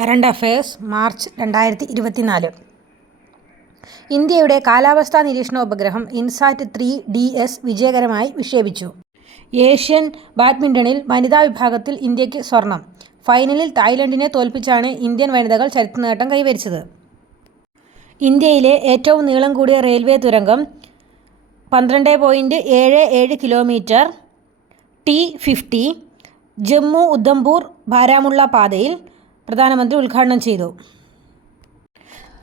Current affairs March 2024. ഇന്ത്യയുടെ കാലാവസ്ഥാ നിരീക്ഷണ ഉപഗ്രഹം ഇൻസാറ്റ് 3DS വിജയകരമായി വിക്ഷേപിച്ചു. ഏഷ്യൻ ബാഡ്മിൻ്റണിൽ വനിതാ വിഭാഗത്തിൽ ഇന്ത്യയ്ക്ക് സ്വർണം. ഫൈനലിൽ തായ്ലൻഡിനെ തോൽപ്പിച്ചാണ് ഇന്ത്യൻ വനിതകൾ ചരിത്ര നേട്ടം കൈവരിച്ചത്. ഇന്ത്യയിലെ ഏറ്റവും നീളം കൂടിയ റെയിൽവേ തുരങ്കം 12.77 കിലോമീറ്റർ T50 ജമ്മു ഉദ്ധംപൂർ ബാരാമുള്ള പാതയിൽ പ്രധാനമന്ത്രി ഉദ്ഘാടനം ചെയ്തു.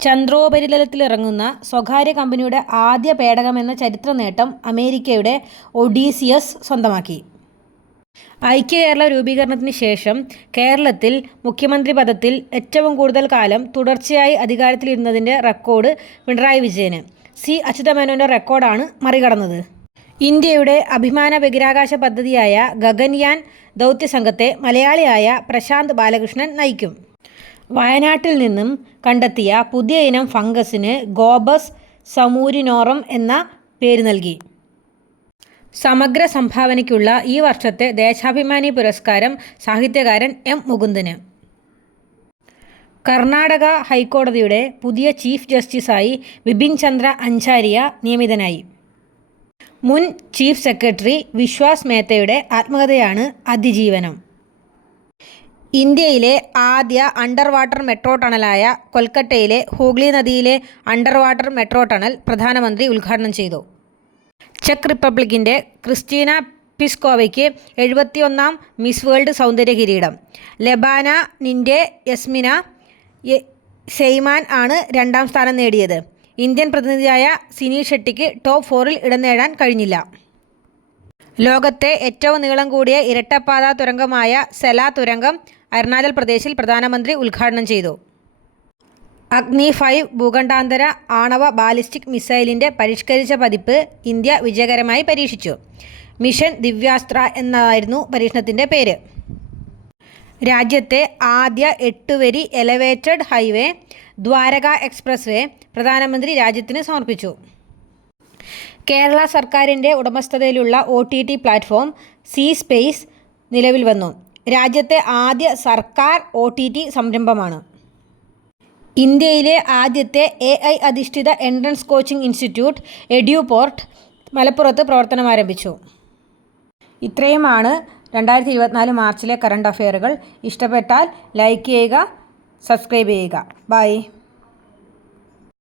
ചന്ദ്രോപരിതലത്തിലിറങ്ങുന്ന സ്വകാര്യ കമ്പനിയുടെ ആദ്യ പേടകമെന്ന ചരിത്ര നേട്ടം അമേരിക്കയുടെ ഒഡീസിയസ് സ്വന്തമാക്കി. ഐക്യ കേരള രൂപീകരണത്തിന് ശേഷം കേരളത്തിൽ മുഖ്യമന്ത്രി പദത്തിൽ ഏറ്റവും കൂടുതൽ കാലം തുടർച്ചയായി അധികാരത്തിലിരുന്നതിൻ്റെ റെക്കോർഡ് പിണറായി വിജയന്. സി അച്യുതമേനോൻ്റെ റെക്കോർഡാണ് മറികടന്നത്. ഇന്ത്യയുടെ അഭിമാന ബഹിരാകാശ പദ്ധതിയായ ഗഗൻയാൻ ദൗത്യസംഘത്തെ മലയാളിയായ പ്രശാന്ത് ബാലകൃഷ്ണൻ നയിക്കും. വയനാട്ടിൽ നിന്നും കണ്ടെത്തിയ പുതിയ ഇനം ഫംഗസിന് ഗോബസ് സമൂരിനോറം എന്ന പേര് നൽകി. സമഗ്ര സംഭാവനയ്ക്കുള്ള ഈ വർഷത്തെ ദേശാഭിമാനി പുരസ്കാരം സാഹിത്യകാരൻ എം മുകുന്ദന്. കർണാടക ഹൈക്കോടതിയുടെ പുതിയ ചീഫ് ജസ്റ്റിസായി ബിപിൻ ചന്ദ്ര അഞ്ചാരിയ നിയമിതനായി. മുൻ ചീഫ് സെക്രട്ടറി വിശ്വാസ് മേത്തയുടെ ആത്മകഥയാണ് അതിജീവനം. ഇന്ത്യയിലെ ആദ്യ അണ്ടർ വാട്ടർ മെട്രോ ടണലായ കൊൽക്കത്തയിലെ ഹൂഗ്ലി നദിയിലെ അണ്ടർ വാട്ടർ മെട്രോ ടണൽ പ്രധാനമന്ത്രി ഉദ്ഘാടനം ചെയ്തു. ചെക്ക് റിപ്പബ്ലിക്കിൻ്റെ ക്രിസ്റ്റീന പിസ്കോവയ്ക്ക് 71ാം മിസ് വേൾഡ് സൗന്ദര്യ കിരീടം. ലെബനാനിൻ്റെ യസ്മിന സെയ്മാൻ ആണ് 2ാം സ്ഥാനം നേടിയത്. ഇന്ത്യൻ പ്രതിനിധിയായ സിനി ഷെട്ടിക്ക് ടോപ്പ് 4-ൽ ഇടം നേടാൻ കഴിഞ്ഞില്ല. ലോകത്തെ ഏറ്റവും നീളം കൂടിയ ഇരട്ടപ്പാത തുരങ്കമായ സെല തുരങ്കം അരുണാചൽ പ്രദേശിൽ പ്രധാനമന്ത്രി ഉദ്ഘാടനം ചെയ്തു. അഗ്നി 5 ഭൂഖണ്ഡാന്തര ആണവ ബാലിസ്റ്റിക് മിസൈലിൻ്റെ പരിഷ്കരിച്ച പതിപ്പ് ഇന്ത്യ വിജയകരമായി പരീക്ഷിച്ചു. മിഷൻ ദിവ്യാസ്ത്ര എന്നായിരുന്നു പരീക്ഷണത്തിൻ്റെ പേര്. രാജ്യത്തെ ആദ്യ 8-വരി elevated highway Dwarka expressway പ്രധാനമന്ത്രി രാജ്യത്തിന് സമർപ്പിച്ചു. കേരള സർക്കാരിൻ്റെ ഉടമസ്ഥതയിലുള്ള OTT പ്ലാറ്റ്ഫോം സി സ്പേസ് നിലവിൽ വന്നു. രാജ്യത്തെ ആദ്യ സർക്കാർ OTT സംരംഭമാണ്. ഇന്ത്യയിലെ ആദ്യത്തെ AI അധിഷ്ഠിത എൻട്രൻസ് കോച്ചിംഗ് ഇൻസ്റ്റിറ്റ്യൂട്ട് എഡ്യൂപോർട്ട് മലപ്പുറത്ത് പ്രവർത്തനം ആരംഭിച്ചു. ഇത്രയുമാണ് 2024 മാർച്ചിലെ കറണ്ട് അഫെയറുകൾ. ഇഷ്ടപ്പെട്ടാൽ ലൈക്ക് ചെയ്യുക, സബ്സ്ക്രൈബ് ചെയ്യുക. ബൈ.